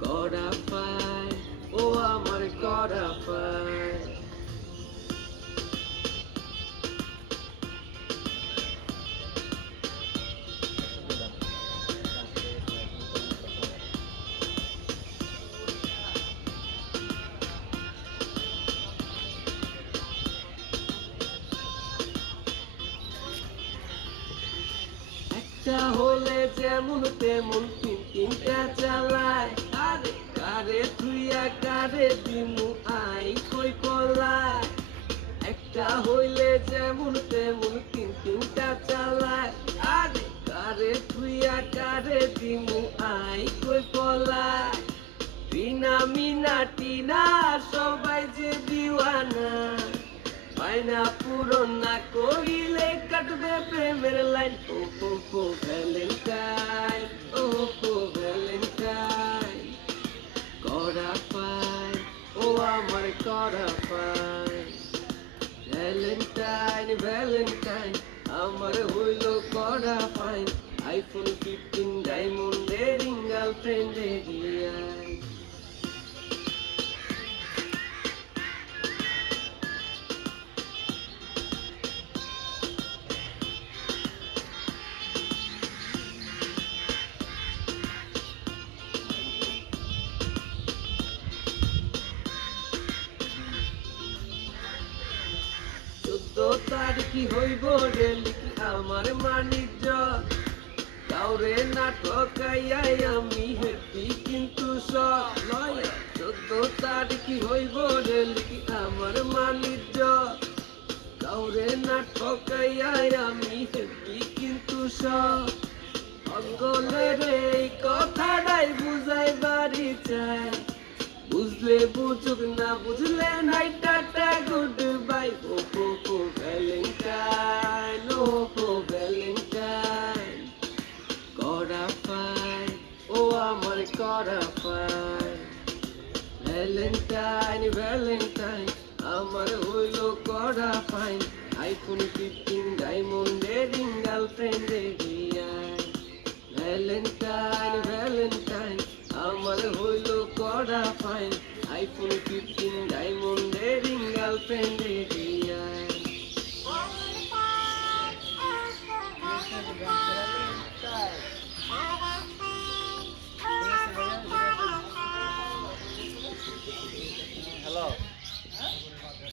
করা পায়। ও আমার করা পায়। একটা হলে যেমন তেমন তিন তিনটা চালায়। আরে কারে থুইয়া কারে দিমু আই কই কলায় একটা হইলে যেমন তেমন তিন তিনটা চালায়। আরে কারে থুইয়া কারে দিমু আই কই কলায় টিনা মিনা টিনা, সবাই যে দিওয়ানা। মায়না পূরণ না করিলে কাটবে প্রেমের লাইন। ও হো হো ভ্যালেন্টাইন, ও হো ভ্যালেন্টাইন। করা পাই ও আমার করা পাই ভ্যালেন্টাইন ভ্যালেন্টাইন, আমার হইল করা ফাইন আইফোন ফিফটিন ডায়মন্ডের রিং গার্লফ্রেন্ডে দিয়াই তারিখি হইব রে লিখি আমার মানিজ্য? কাউরে নাটকাইয়াই আমি হেপি কিন্তু সব লয় চোদ্দ তারিখি হইব রে লিখি আমার মানিজ্য? কাউরে নাটকাইয়াই আমি হেপি কিন্তু সব। অঙ্গলের এই কথাটাই বুঝাই বাড়ি চাই বুঝলে বুঝুক না বুঝলে নাই I caught a fine. Valentine, Valentine, আমার হইল কড়া ফাইন আইফোন ফিফটিন ডায়মন্ডের রিং গার্লফ্রেন্ডের রিয়ায় ভ্যালেন্টাইন ভ্যালেন্টাইন আমার হইল কড়া ফাইন আইফোন ফিফটিন ডায়মন্ডের রিং গার্লফ্রেন্ড